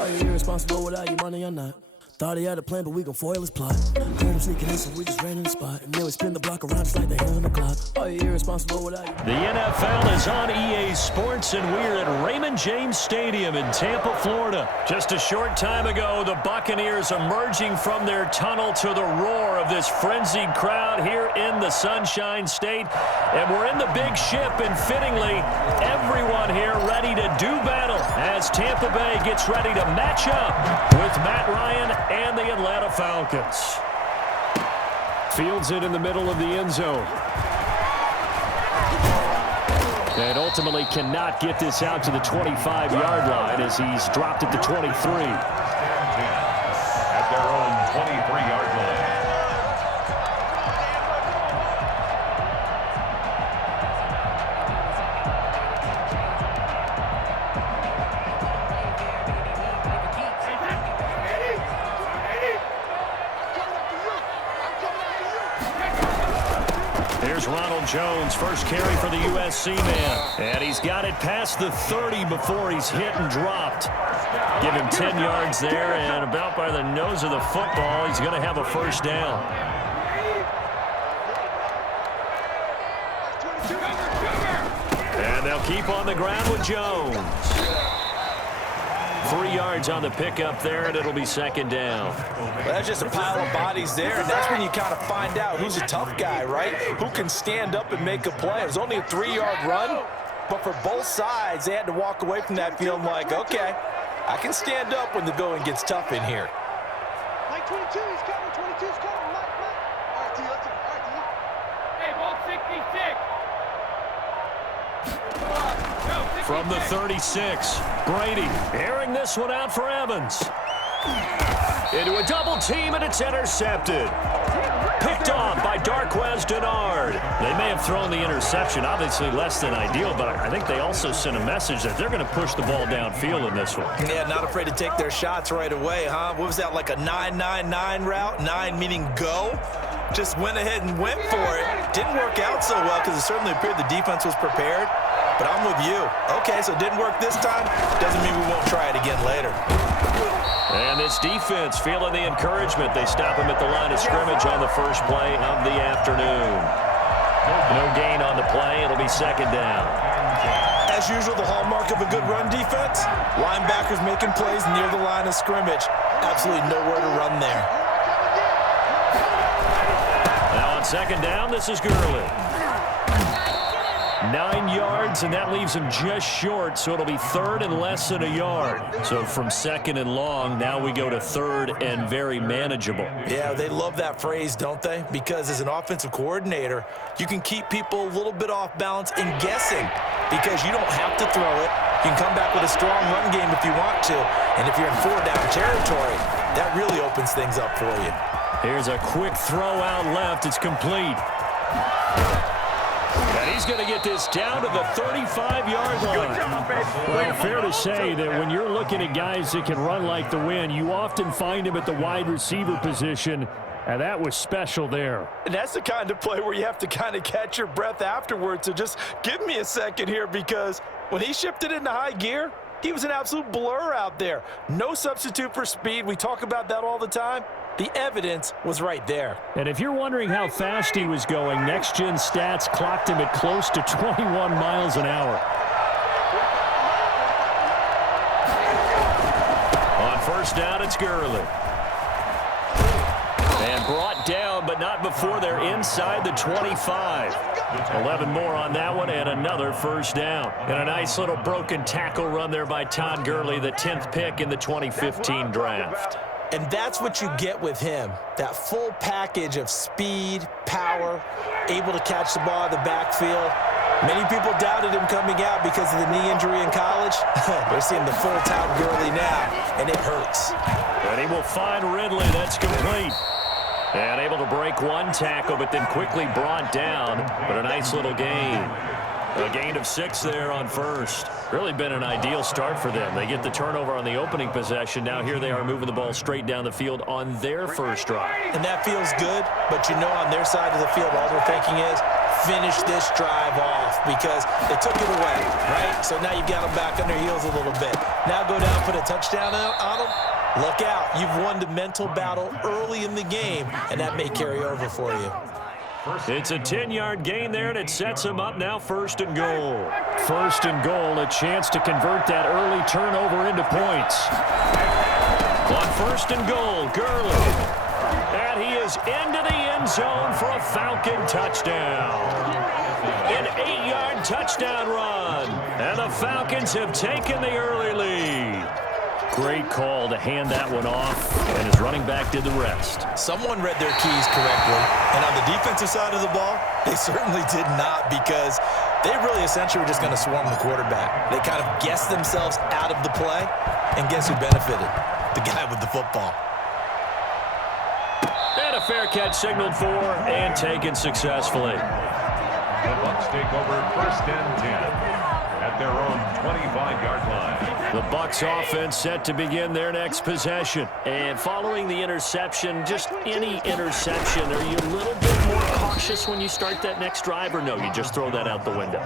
Are you irresponsible without your money or not? Thought he had a plan, but we gon' foil his plot. Heard him sneaking in, so we just ran in the spot. And then we spin the block around just like the hand on the clock. Are you irresponsible without your... The NFL is on EA Sports, and we're at Raymond James Stadium in Tampa, Florida. Just a short time ago, the Buccaneers emerging from their tunnel to the roar of this frenzied crowd here in the Sunshine State. And we're in the big ship, and fittingly, everyone here ready to do battle as Tampa Bay gets ready to match up with Matt Ryan and the Atlanta Falcons. Fields it in the middle of the end zone. And ultimately cannot get this out to the 25-yard line as he's dropped at the 23. At their own 23-yard line. Here's Ronald Jones, first carry for the USC man. And he's got it past the 30 before he's hit and dropped. Give him 10 yards there, and about by the nose of the football, he's going to have a first down. And they'll keep on the ground with Jones. 3 yards on the pickup there, and it'll be second down. Well, that's just a pile of bodies there, and that's when you kind of find out who's a tough guy, right? Who can stand up and make a play. It was only a 3-yard run, but for both sides, they had to walk away from that field like, okay, I can stand up when the going gets tough in here. Mike 22, he's coming, 22's coming, Mike. All right, D, let's go. All right, D. Hey, ball 66. From the 36, Brady airing this one out for Evans. Into a double team, and it's intercepted. Picked off by Darquez Denard. They may have thrown the interception, obviously less than ideal, but I think they also sent a message that they're going to push the ball downfield in this one. Yeah, not afraid to take their shots right away, huh? What was that, like a 9-9-9 route? 9 meaning go? Just went ahead and went for it. Didn't work out so well because it certainly appeared the defense was prepared. But I'm with you. Okay, so it didn't work this time. Doesn't mean we won't try it again later. And this defense feeling the encouragement. They stop him at the line of scrimmage on the first play of the afternoon. No gain on the play. It'll be second down. As usual, the hallmark of a good run defense, linebackers making plays near the line of scrimmage. Absolutely nowhere to run there. Now on second down, this is Gurley. 9 yards, and that leaves him just short, so it'll be third and less than a yard. So from second and long, now we go to third and very manageable. Yeah, they love that phrase, don't they? Because as an offensive coordinator, you can keep people a little bit off balance and guessing because you don't have to throw it. You can come back with a strong run game if you want to, and if you're in 4-down territory, that really opens things up for you. Here's a quick throw out left. It's complete. And he's going to get this down to the 35-yard line. Well, fair to say that when you're looking at guys that can run like the wind, you often find him at the wide receiver position, and that was special there. And that's the kind of play where you have to kind of catch your breath afterwards. So just give me a second here because when he shifted into high gear, he was an absolute blur out there. No substitute for speed. We talk about that all the time. The evidence was right there. And if you're wondering how fast he was going, next-gen stats clocked him at close to 21 miles an hour. On first down, it's Gurley. And brought down, but not before they're inside the 25. 11 more on that one, and another first down. And a nice little broken tackle run there by Todd Gurley, the 10th pick in the 2015 draft. And that's what you get with him, that full package of speed, power, able to catch the ball in the backfield. Many people doubted him coming out because of the knee injury in college. They're seeing the full Todd Gurley now, and it hurts. And he will find Ridley. That's complete. And able to break one tackle, but then quickly brought down. But a nice little gain. A gain of 6 there on first. Really been an ideal start for them. They get the turnover on the opening possession. Now here they are moving the ball straight down the field on their first drive. And that feels good, but you know on their side of the field, all they're thinking is finish this drive off because they took it away, right? So now you've got them back on their heels a little bit. Now go down, put a touchdown on them. Look out. You've won the mental battle early in the game, and that may carry over for you. It's a 10-yard gain there, and it sets them up now 1st and goal. 1st and goal, a chance to convert that early turnover into points. On 1st and goal, Gurley. And he is into the end zone for a Falcon touchdown. An 8-yard touchdown run. And the Falcons have taken the early lead. Great call to hand that one off, and his running back did the rest. Someone read their keys correctly, and on the defensive side of the ball, they certainly did not because they really essentially were just going to swarm the quarterback. They kind of guessed themselves out of the play, and guess who benefited? The guy with the football. And a fair catch signaled for and taken successfully. The Bucs take over 1st and 10 at their own 25-yard line. The Bucs offense set to begin their next possession. And following the interception, just any interception, are you a little bit more cautious when you start that next drive, or no, you just throw that out the window?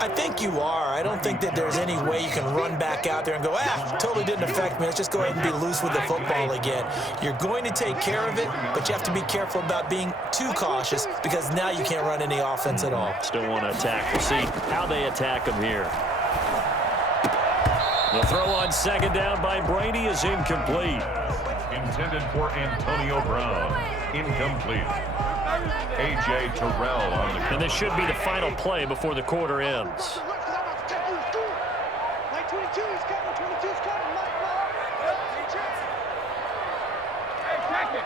I think you are. I don't think that there's any way you can run back out there and go, totally didn't affect me. Let's just go ahead and be loose with the football again. You're going to take care of it, but you have to be careful about being too cautious because now you can't run any offense at all. Still want to attack. We'll see how they attack them here. The throw on 2nd down by Brady is incomplete. Intended for Antonio Brown. Incomplete. A.J. Terrell on the... And this should be the final play before the quarter ends. Like 22, he's coming. 22's coming. Mike. Hey, check it.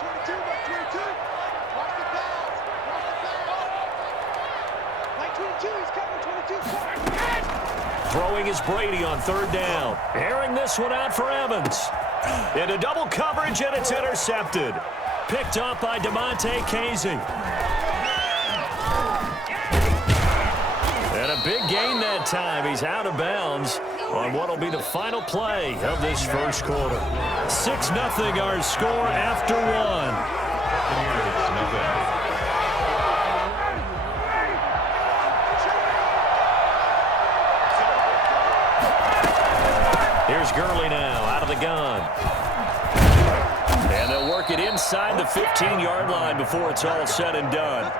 22, like 22. Watch the pass. Like 22, he's coming. 22's coming. Throwing is Brady on 3rd down. Airing this one out for Evans. Into double coverage, and it's intercepted. Picked up by DeMonte Casey. And a big gain that time. He's out of bounds on what will be the final play of this first quarter. 6-0 our score after one. Here's Gurley now, out of the gun. And they'll work it inside the 15-yard line before it's all said and done.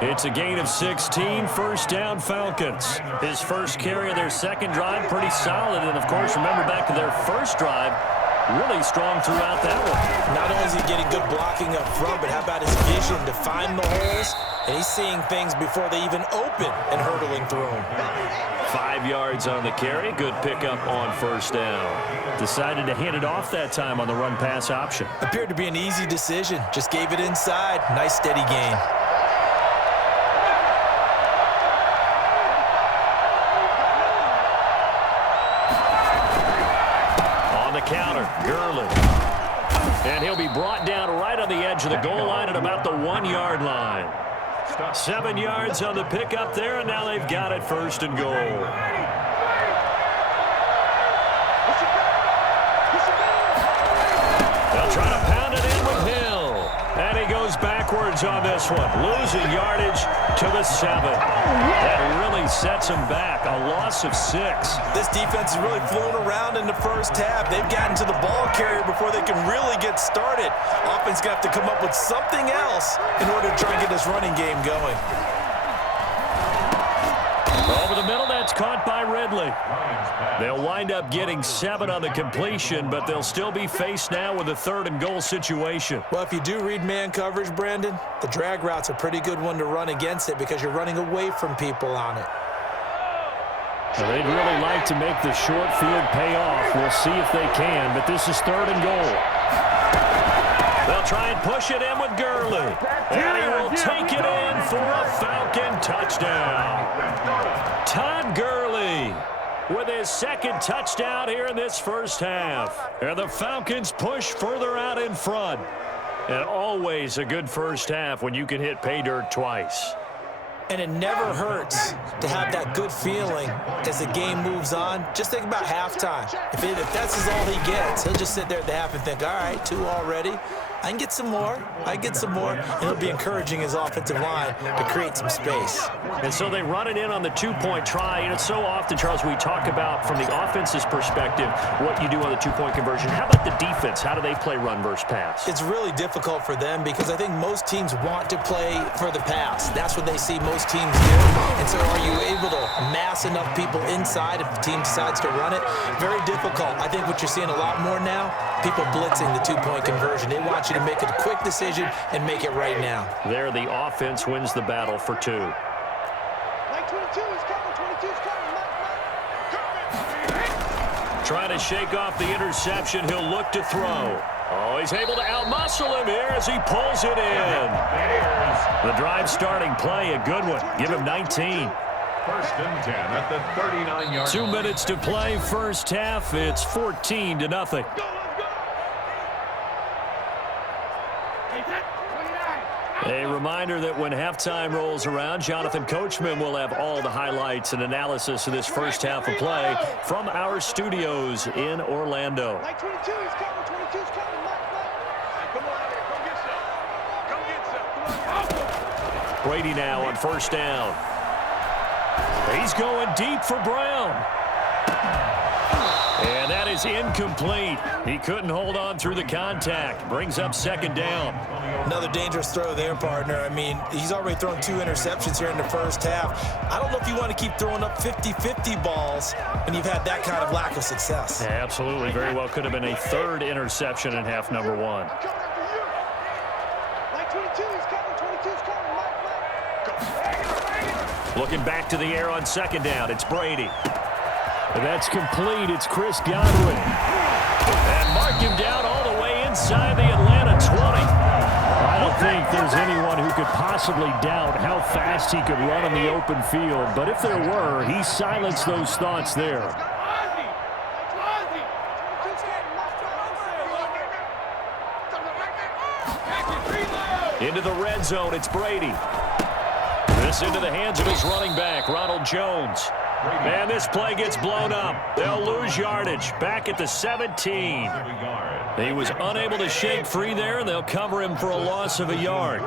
It's a gain of 16, 1st down Falcons. His first carry of their second drive, pretty solid. And, of course, remember back to their first drive, really strong throughout that one. Not only is he getting good blocking up front, but how about his vision to find the holes? And he's seeing things before they even open and hurdling through them. 5 yards on the carry. Good pickup on 1st down. Decided to hand it off that time on the run-pass option. Appeared to be an easy decision. Just gave it inside. Nice, steady gain. On the counter, Gurley. And he'll be brought down right on the edge of the goal line at about the 1-yard line. 7 yards on the pickup there, and now they've got it 1st and goal. They'll try to pound it in with Hill. And he goes backwards on this one, losing yardage to the 7. That really sets him back, a loss of 6. This defense has really flown around in the first half. They've gotten to the ball carrier before they can really get started. Offense got to come up with something else in order to try and get this running game going. Over the middle, that's caught by Ridley. They'll wind up getting 7 on the completion, but they'll still be faced now with a 3rd and goal situation. Well, if you do read man coverage, Brandon, the drag route's a pretty good one to run against it because you're running away from people on it. Well, they'd really like to make the short field pay off. We'll see if they can, but this is 3rd and goal. They'll try and push it in with Gurley. And he will take it in for a Falcon touchdown. Todd Gurley with his 2nd touchdown here in this first half. And the Falcons push further out in front. And always a good first half when you can hit pay dirt twice. And it never hurts to have that good feeling as the game moves on. Just think about halftime. If that's all he gets, he'll just sit there at the half and think, all right, 2 already. I can get some more. And it'll be encouraging his offensive line to create some space. And so they run it in on the two-point try. And it's so often, Charles, we talk about from the offense's perspective what you do on the two-point conversion. How about the defense? How do they play run versus pass? It's really difficult for them because I think most teams want to play for the pass. That's what they see most teams do. And so are you able to mass enough people inside if the team decides to run it? Very difficult. I think what you're seeing a lot more now, people blitzing the two-point conversion. They want you to make a quick decision and make it right now. There, the offense wins the battle for two. Like 22 is coming. 22 is coming. Trying to shake off the interception. He'll look to throw. Oh, he's able to outmuscle him here as he pulls it in. The drive starting play, a good one. Give him 19. First and 10 at the 39-yard line. 2 minutes to play first half. It's 14-0. A reminder that when halftime rolls around, Jonathan Coachman will have all the highlights and analysis of this first half of play from our studios in Orlando. Like 22 is coming. 22 is coming. Come on, come get some. Brady now on first down. He's going deep for Brown. And that is incomplete. He couldn't hold on through the contact. Brings up second down. Another dangerous throw there, partner. I mean, he's already thrown 2 interceptions here in the first half. I don't know if you want to keep throwing up 50-50 balls when you've had that kind of lack of success. Yeah, absolutely. Very well could have been a third interception in half number 1. Like 22 is coming. 22 is coming. Looking back to the air on second down. It's Brady. That's complete. It's Chris Godwin. And mark him down all the way inside the Atlanta 20. I don't think there's anyone who could possibly doubt how fast he could run on the open field. But if there were, he silenced those thoughts there. Into the red zone. It's Brady. This into the hands of his running back, Ronald Jones. And this play gets blown up. They'll lose yardage. Back at the 17. He was unable to shake free there, and they'll cover him for a loss of a yard.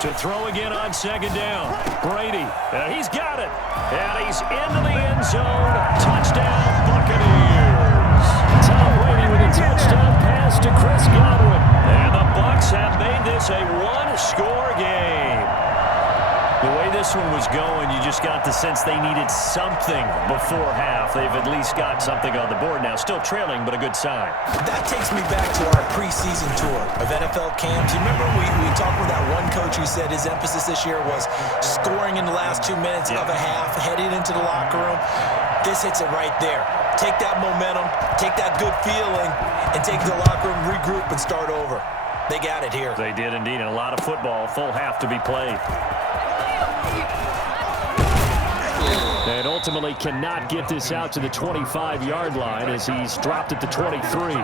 To throw again on second down. Brady. He's got it. And he's into the end zone. Touchdown, Buccaneers. Tom Brady with a touchdown pass to Chris Godwin. And the Bucs have made this a one-score game. The way this one was going, you just got the sense they needed something before half. They've at least got something on the board now. Still trailing, but a good sign. That takes me back to our preseason tour of NFL camps. You remember we talked with that one coach who said his emphasis this year was scoring in the last 2 minutes of a half, heading into the locker room. This hits it right there. Take that momentum, take that good feeling, and take the locker room, regroup, and start over. They got it here. They did indeed, and a lot of football, full half to be played. And ultimately cannot get this out to the 25-yard line as he's dropped at the 23.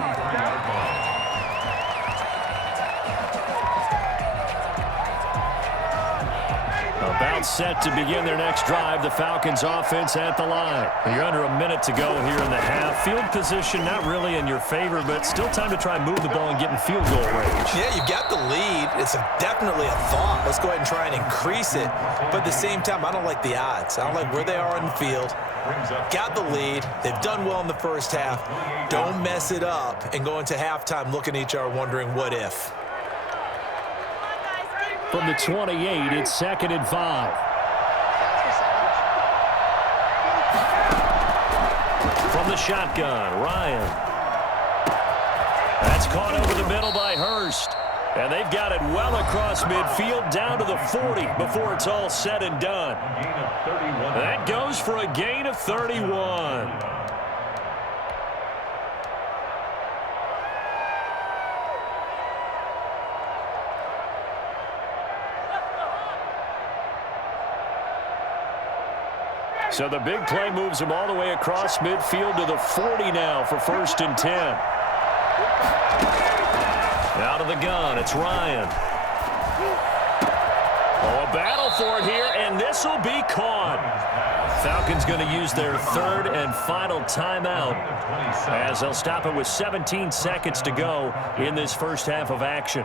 About set to begin their next drive. The Falcons offense at the line. You're under a minute to go here in the half. Field position not really in your favor, but still time to try and move the ball and get in field goal range. Yeah, you've got the lead. It's definitely a thought. Let's go ahead and try and increase it. But at the same time, I don't like the odds. I don't like where they are on the field. Got the lead. They've done well in the first half. Don't mess it up and go into halftime looking at each other wondering what if. From the 28, it's 2nd and 5. From the shotgun, Ryan. That's caught over the middle by Hurst. And they've got it well across midfield down to the 40 before it's all said and done. That goes for a gain of 31. So the big play moves him all the way across midfield to the 40 now for 1st and 10. Out of the gun, it's Ryan. Oh, a battle for it here, and this will be caught. Falcons going to use their third and final timeout as they'll stop it with 17 seconds to go in this first half of action.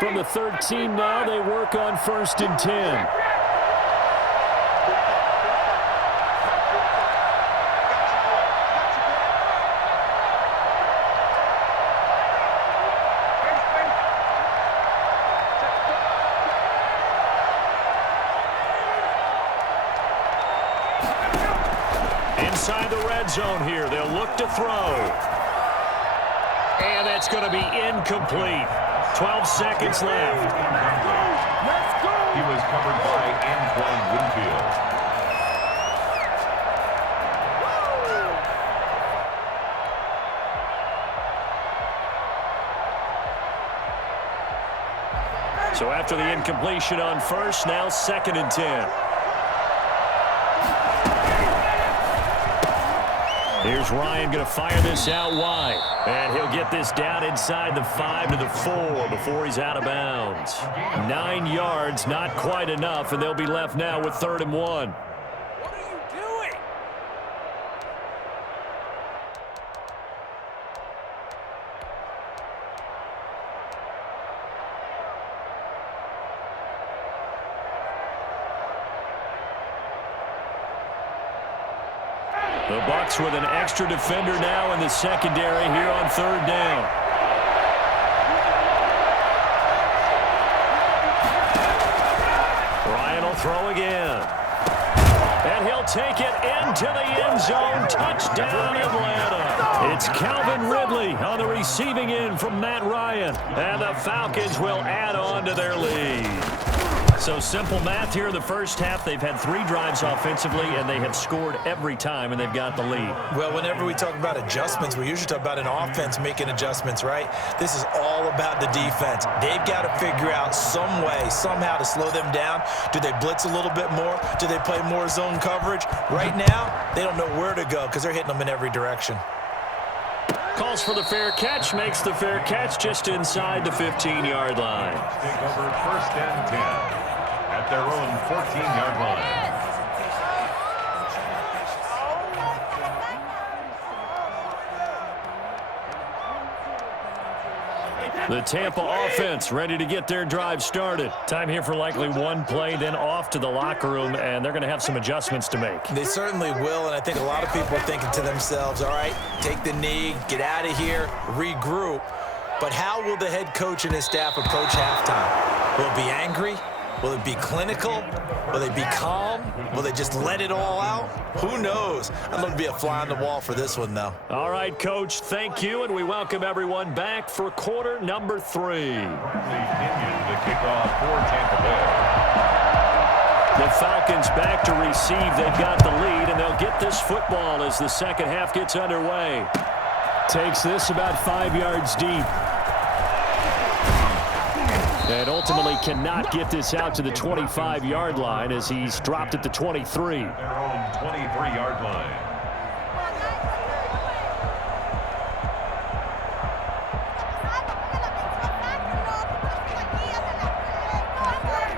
From the 13 now, they work on 1st and 10. Inside the red zone here, they'll look to throw. And that's going to be incomplete. 12 seconds left. He was covered by Antoine Winfield. So after the incompletion on 1st, now 2nd and 10. Here's Ryan going to fire this out wide. And he'll get this down inside the 5 to the 4 before he's out of bounds. 9 yards, not quite enough, and they'll be left now with 3rd and 1. What are you doing? The Bucs with an extra defender now in the secondary here on 3rd down. Ryan will throw again. And he'll take it into the end zone. Touchdown, Atlanta. It's Calvin Ridley on the receiving end from Matt Ryan. And the Falcons will add on to their lead. So simple math here in the first half. They've had 3 drives offensively, and they have scored every time, and they've got the lead. Well, whenever we talk about adjustments, we usually talk about an offense making adjustments, right? This is all about the defense. They've got to figure out some way, somehow to slow them down. Do they blitz a little bit more? Do they play more zone coverage? Right now, they don't know where to go because they're hitting them in every direction. Calls for the fair catch, makes the fair catch just inside the 15-yard line. Take over 1st and 10 at their own 14-yard line. The Tampa offense ready to get their drive started. Time here for likely one play, then off to the locker room, and they're going to have some adjustments to make. They certainly will, and I think a lot of people are thinking to themselves, all right, take the knee, get out of here, regroup. But how will the head coach and his staff approach halftime? Will it be angry? Will it be clinical? Will they be calm? Will they just let it all out? Who knows? I'd love to be a fly on the wall for this one, though. All right, Coach, thank you, and we welcome everyone back for quarter number 3. The kickoff for Tampa Bay. The Falcons back to receive. They've got the lead, and they'll get this football as the second half gets underway. Takes this about 5 yards deep. And ultimately cannot get this out to the 25-yard line as he's dropped at the 23. Their own 23-yard line.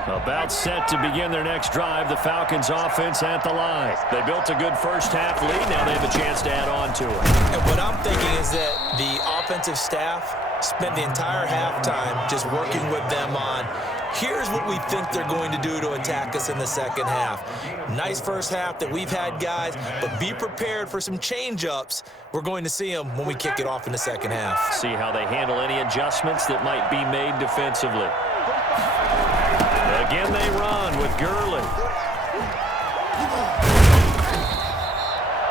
About set to begin their next drive, the Falcons offense at the line. They built a good first half lead. Now they have a chance to add on to it. And what I'm thinking is that the offensive staff spent the entire halftime just working with them on, here's what we think they're going to do to attack us in the second half. Nice first half that we've had, guys, but be prepared for some change-ups. We're going to see them when we kick it off in the second half. See how they handle any adjustments that might be made defensively. Again, they run with Gurley.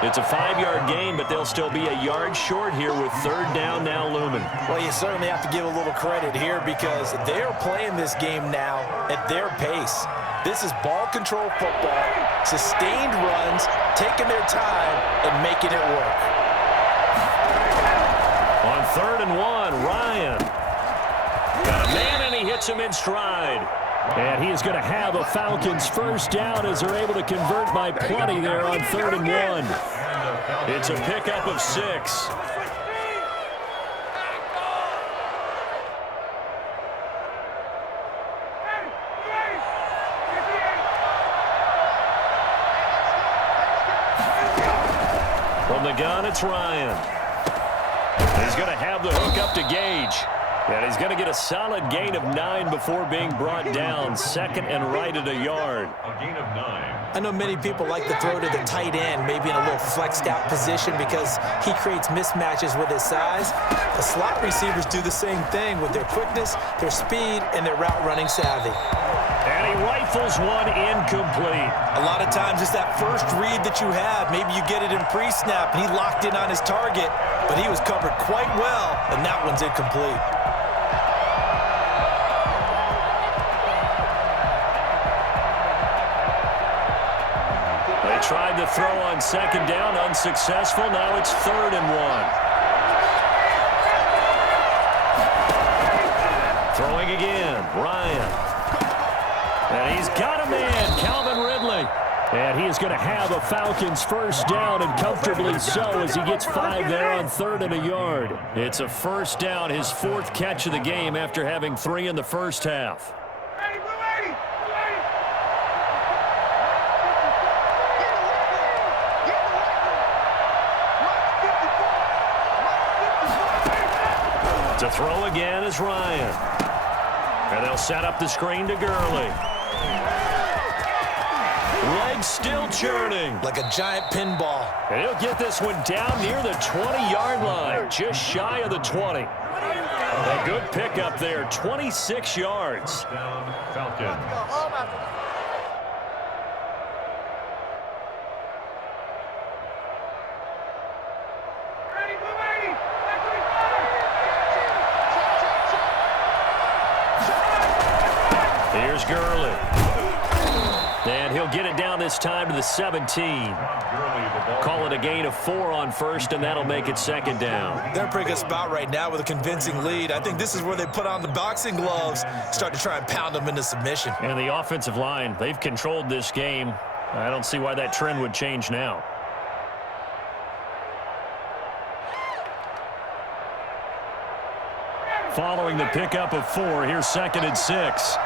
It's a 5-yard gain, but they'll still be a yard short here with 3rd down now looming. Well, you certainly have to give a little credit here because they're playing this game now at their pace. This is ball control football, sustained runs, taking their time and making it work. On 3rd and 1, Ryan. Got a man, and he hits him in stride. And he is going to have a Falcons first down as they're able to convert by plenty there on 3rd and 1. It's a pickup of 6. From the gun, it's Ryan. He's going to have the hook up to Gage. And he's going to get a solid gain of 9 before being brought down. 2nd and right at a yard. A gain of 9. I know many people like to throw to the tight end, maybe in a little flexed out position because he creates mismatches with his size. The slot receivers do the same thing with their quickness, their speed, and their route running savvy. And he rifles one incomplete. A lot of times it's that first read that you have. Maybe you get it in pre-snap, and he locked in on his target, but he was covered quite well, and that one's incomplete. They tried to throw on 2nd down, unsuccessful. Now it's 3rd and 1. Throwing again, Ryan. And he's got a man, Calvin Ridley. And he is going to have a Falcons first down, and comfortably so as he gets 5 there on 3rd and a yard. It's a first down, his 4th catch of the game after having 3 in the first half. To throw again is Ryan. And they'll set up the screen to Gurley. Legs still churning. Like a giant pinball. And he'll get this one down near the 20-yard line, just shy of the 20. A good pickup there, 26 yards. Down, Falcons. Here's Gurley. And he'll get it down this time to the 17. Call it a gain of 4 on 1st, and that'll make it 2nd down. They're in a pretty good spot right now with a convincing lead. I think this is where they put on the boxing gloves, start to try and pound them into submission. And the offensive line, they've controlled this game. I don't see why that trend would change now. Following the pickup of 4, here's 2nd and 6.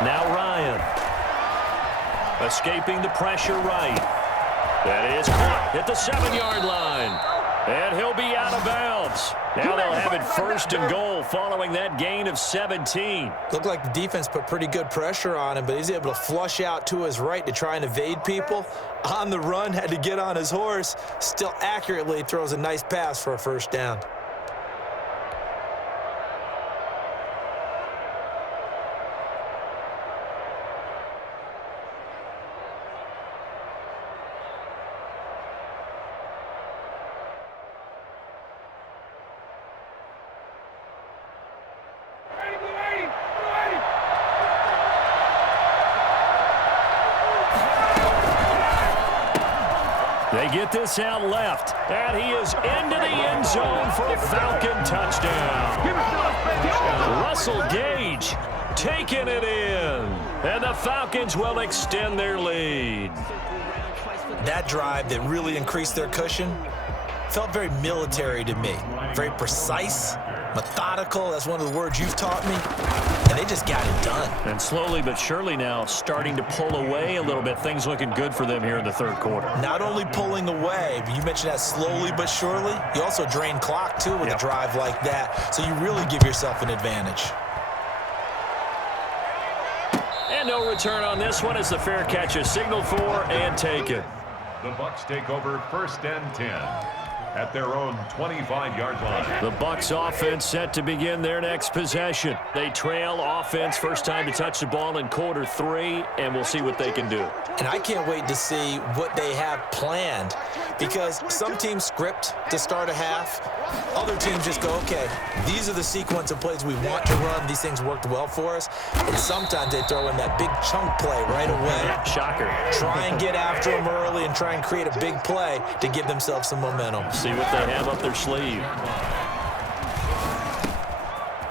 Now Ryan. Escaping the pressure right. That is caught at the 7-yard line. And he'll be out of bounds. Now they'll have it 1st and goal following that gain of 17. Looked like the defense put pretty good pressure on him, but he's able to flush out to his right to try and evade people. On the run, had to get on his horse. Still accurately throws a nice pass for a first down. They get this out left, and he is into the end zone for a Falcon touchdown. Russell Gage taking it in, and the Falcons will extend their lead. That drive that really increased their cushion felt very military to me. Very precise, methodical. That's one of the words you've taught me. And they just got it done. And slowly but surely now starting to pull away a little bit. Things looking good for them here in the 3rd quarter. Not only pulling away, but you mentioned that slowly but surely. You also drain clock, too, with a drive like that. So you really give yourself an advantage. And no return on this one as the fair catch is signaled for and taken. The Bucs take over 1st and 10 at their own 25-yard line. The Bucs offense set to begin their next possession. They trail offense, first time to touch the ball in quarter 3, and we'll see what they can do. And I can't wait to see what they have planned, because some teams script to start a half. Other teams just go, okay, these are the sequence of plays we want to run. These things worked well for us. And sometimes they throw in that big chunk play right away. Shocker. Try and get after them early and try and create a big play to give themselves some momentum. see what they have up their sleeve.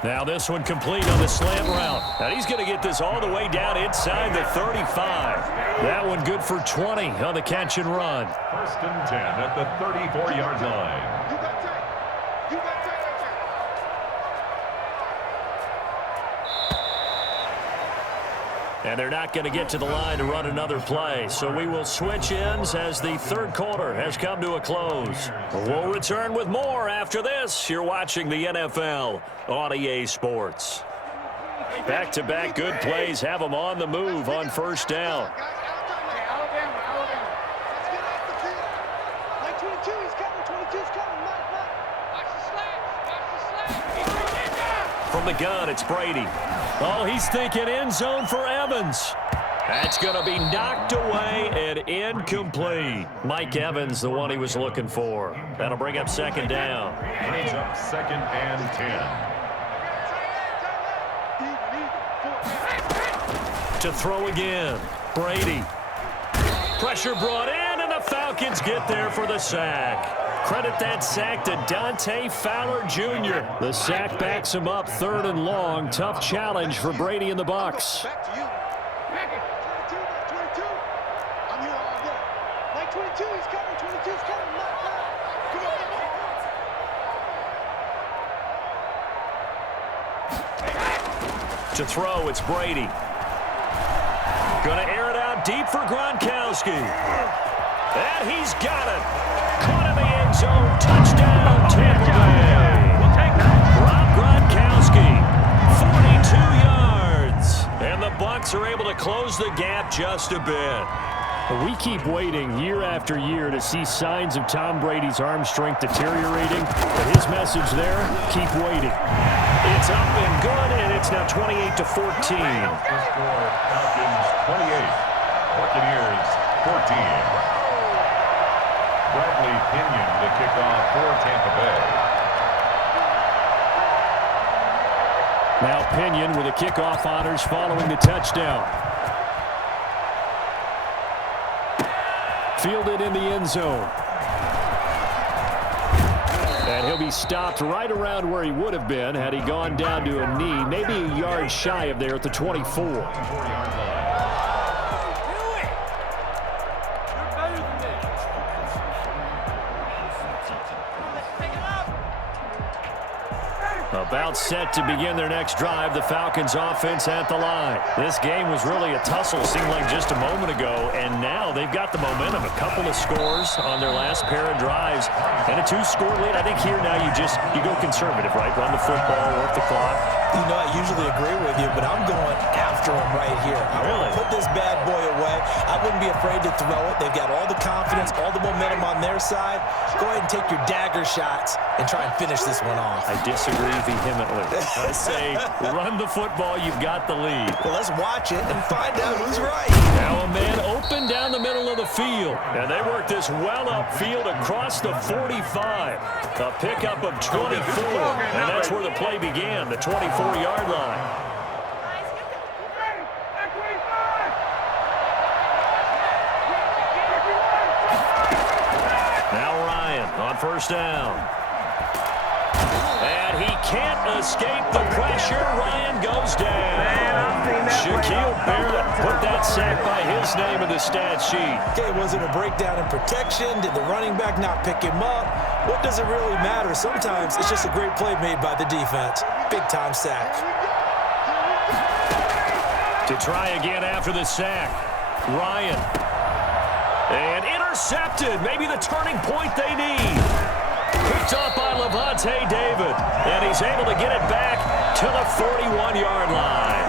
Now this one complete on the slant route. And he's going to get this all the way down inside the 35. That one good for 20 on the catch and run. 1st and 10 at the 34-yard line. And they're not going to get to the line to run another play. So we will switch ends as the third quarter has come to a close. We'll return with more after this. You're watching the NFL on EA Sports. Back-to-back good plays have them on the move on first down. From the gun, it's Brady. Oh, he's thinking end zone for Evans. That's going to be knocked away and incomplete. Mike Evans, the one he was looking for. That'll bring up 2nd down. Brings up 2nd and 10. To throw again. Brady. Pressure brought in, and the Falcons get there for the sack. Credit that sack to Dante Fowler Jr. The sack backs him up 3rd and long. Tough challenge for Brady and the Bucs. To throw, it's Brady. Gonna air it out deep for Gronkowski. And he's got it. Caught in the end zone. Touchdown, Tampa Bay. Rob Gronkowski, 42 yards. And the Bucs are able to close the gap just a bit. We keep waiting year after year to see signs of Tom Brady's arm strength deteriorating. But his message there, keep waiting. It's up and good, and it's now 28-14. Score, Falcons 28, Buccaneers 14. Bradley Pinion to kick off for Tampa Bay. Now Pinion with the kickoff honors following the touchdown. Fielded in the end zone. And he'll be stopped right around where he would have been had he gone down to a knee, maybe a yard shy of there at the 24. About set to begin their next drive. The Falcons offense at the line. This game was really a tussle, seemed like just a moment ago, and now they've got the momentum. A couple of scores on their last pair of drives and a 2-score lead. I think here now you go conservative, right? Run the football, work the clock. You know, I usually agree with you, but I'm going after him right here. I want to put this bad boy away. I wouldn't be afraid to throw it. They've got all the confidence, all the momentum on their side. Go ahead and take your dagger shots and try and finish this one off. I disagree vehemently. I say run the football. You've got the lead. Well, let's watch it and find out who's right. Now a man open down the middle of the field. And they work this well upfield across the 45. A pickup of 24. And that's where the play began, the 24-yard line. Now Ryan on first down. And he can't escape the pressure. Ryan goes down. Shaquille Barrett put that sack by his name in the stat sheet. Okay, was it a breakdown in protection? Did the running back not pick him up? What does it really matter? Sometimes it's just a great play made by the defense. Big-time sack. To try again after the sack. Ryan. And intercepted. Maybe the turning point they need. Picked up by Levante David. And he's able to get it back to the 41-yard line.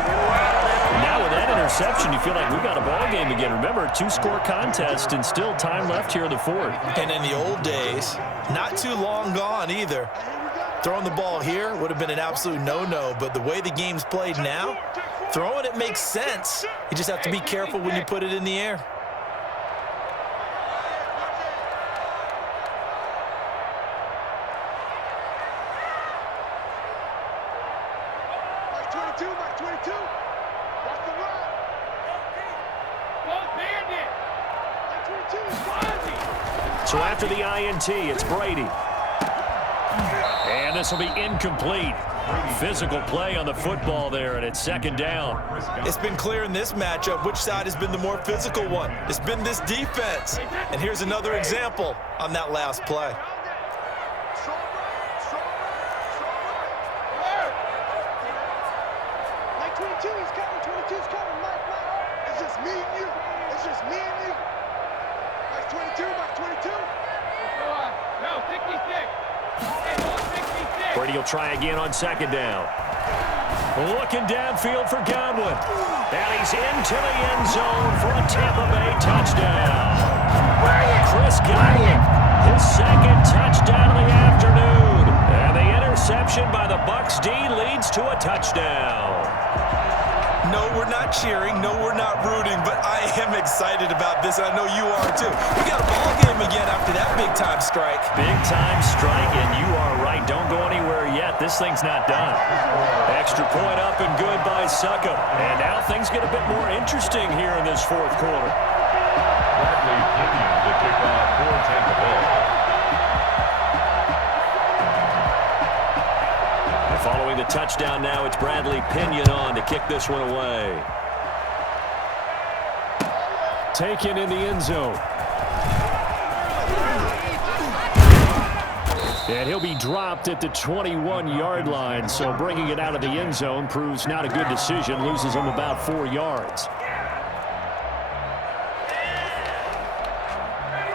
Now with that interception, you feel like we've got a ball game again. Remember, a 2-score contest and still time left here in the fourth. And in the old days, not too long gone either. Throwing the ball here would have been an absolute no-no, but the way the game's played now, throwing it makes sense. You just have to be careful when you put it in the air. So after the INT, it's Brady. And this will be incomplete. Physical play on the football there, and it's second down. It's been clear in this matchup which side has been the more physical one. It's been this defense. And here's another example on that last play. Like 22, he's coming. 22's coming. Mike. It's just me and you. It's just me and you. Like 22, like 22. No, 66. Brady will try again on second down. Looking downfield for Godwin. And he's into the end zone for a Tampa Bay touchdown. Chris Godwin, his second touchdown of the afternoon. And the interception by the Bucs D leads to a touchdown. No, we're not cheering. No, we're not rooting. But I am excited about this, and I know you are too. We got a ball game again after that big-time strike. Big-time strike, and you are right. Don't go anywhere yet. This thing's not done. Extra point up and good by Succop. And now things get a bit more interesting here in this fourth quarter. Bradley Pinion to kick off for Tampa Bay. Following the touchdown now, it's Bradley Pinion on to kick this one away. Taken in the end zone. And he'll be dropped at the 21-yard line, so bringing it out of the end zone proves not a good decision, loses him about 4 yards.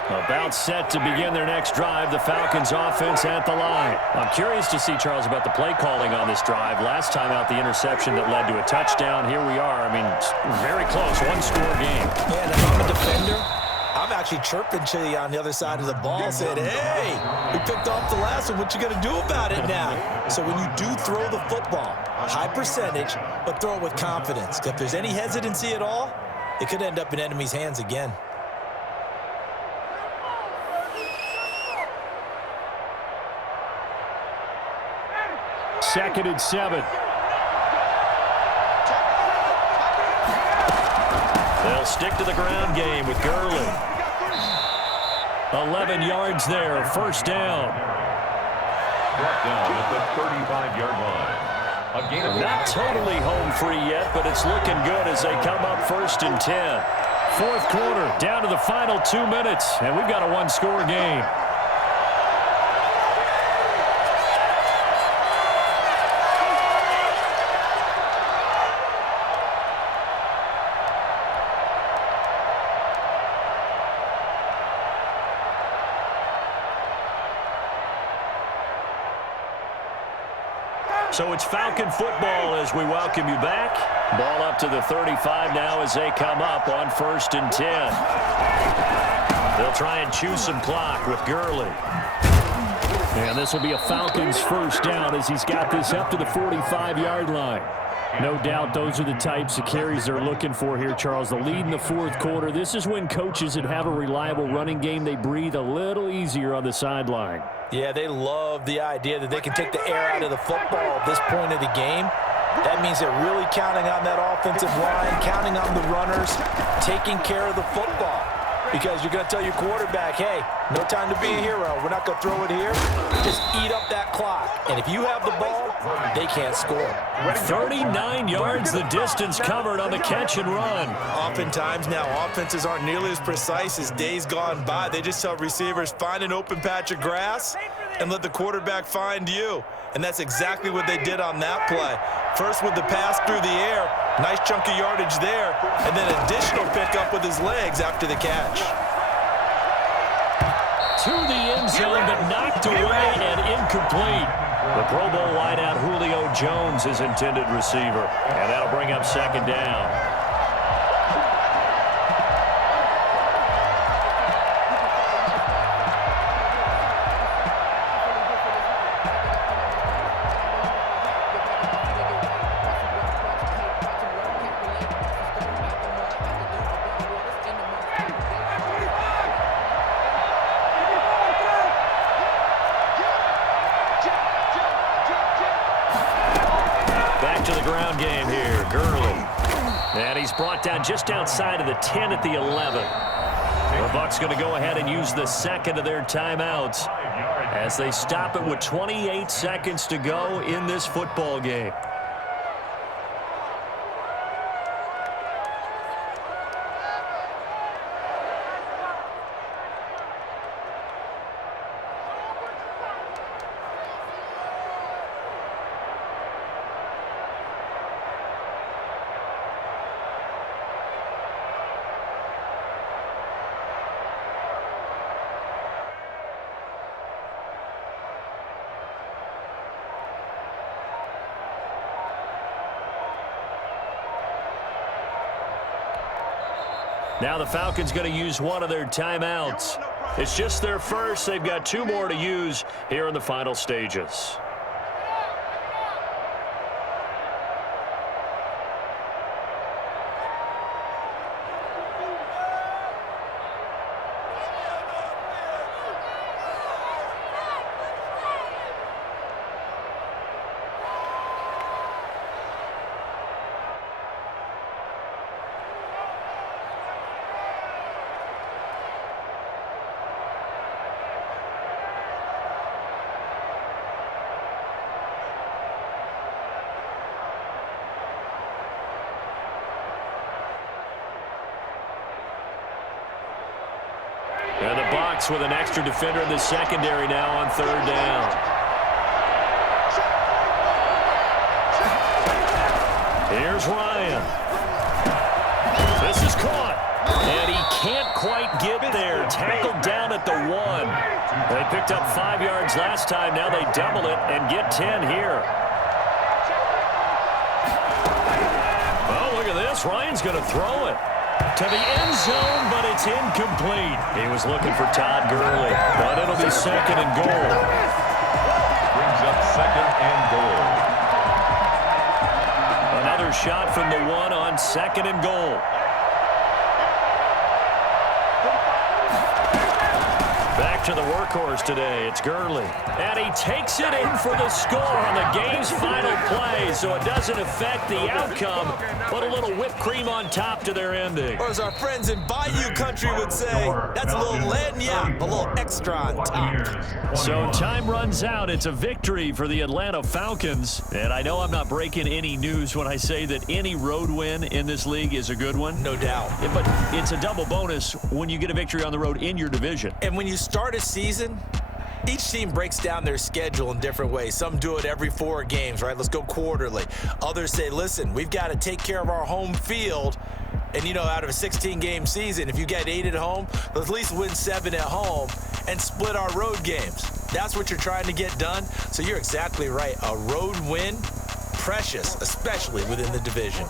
About set to begin their next drive, the Falcons offense at the line. I'm curious to see, Charles, about the play calling on this drive. Last time out, the interception that led to a touchdown. Here we are. I mean, very close, one-score game. Man, if I'm a defender, I'm actually chirping to you on the other side of the ball, saying, hey, we picked off the last one. What you going to do about it now? So when you do throw the football, high percentage, but throw it with confidence. If there's any hesitancy at all, it could end up in enemy's hands again. Second and 7. They'll stick to the ground game with Gurley. 11 yards there, first down. Brought down at the 35-yard line. A gain of Not totally home free yet, but it's looking good as they come up first and 10. Fourth quarter, down to the final 2 minutes, and we've got a one-score game. So it's Falcon football as we welcome you back. Ball up to the 35 now as they come up on first and 10. They'll try and chew some clock with Gurley. And this will be a Falcons first down as he's got this up to the 45-yard line. No doubt those are the types of carries they're looking for here, Charles. The lead in the fourth quarter. This is when coaches that have a reliable running game, they breathe a little easier on the sideline. Yeah, they love the idea that they can take the air out of the football at this point of the game. That means they're really counting on that offensive line, counting on the runners, taking care of the football. Because you're going to tell your quarterback, hey, no time to be a hero. We're not going to throw it here. Just eat up that clock. And if you have the ball, they can't score. 39 yards the distance covered on the catch and run. Oftentimes now, offenses aren't nearly as precise as days gone by. They just tell receivers, find an open patch of grass and let the quarterback find you. And that's exactly what they did on that play. First with the pass through the air, nice chunk of yardage there, and then additional pickup with his legs after the catch. To the end zone, but knocked away and incomplete. The Pro Bowl wideout Julio Jones is intended receiver, and that'll bring up second down. To the ground game here, Gurley. And he's brought down just outside of the 10 at the 11. The Bucs going to go ahead and use the second of their timeouts as they stop it with 28 seconds to go in this football game. Now the Falcons going to use one of their timeouts. It's just their first. They've got 2 more to use here in the final stages. And the Bucs with an extra defender in the secondary now on 3rd down. Here's Ryan. This is caught. And he can't quite get there. Tackled down at the 1. They picked up 5 yards last time. Now they double it and get 10 here. Oh, look at this. Ryan's going to throw it to the end zone, but it's incomplete. He was looking for Todd Gurley, but it'll be 2nd and goal. Brings up 2nd and goal. Another shot from the 1 on 2nd and goal. Back to the workhorse today. It's Gurley. And he takes it in for the score on the game's final play, so it doesn't affect the outcome, but a little whipped cream on top to their ending. Or as our friends in Bayou Country would say, that's a little lagniappe, a little extra on top. So time runs out. It's a victory for the Atlanta Falcons. And I know I'm not breaking any news when I say that any road win in this league is a good one. No doubt. Yeah, but it's a double bonus when you get a victory on the road in your division. And when you start a season, each team breaks down their schedule in different ways. Some do it every 4 games, right? Let's go quarterly. Others say, listen, we've got to take care of our home field. And, you know, out of a 16-game season, if you get 8 at home, let's at least win 7 at home and split our road games. That's what you're trying to get done. So you're exactly right. A road win, precious, especially within the division.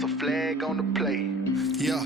That's a flag on the play. Yeah,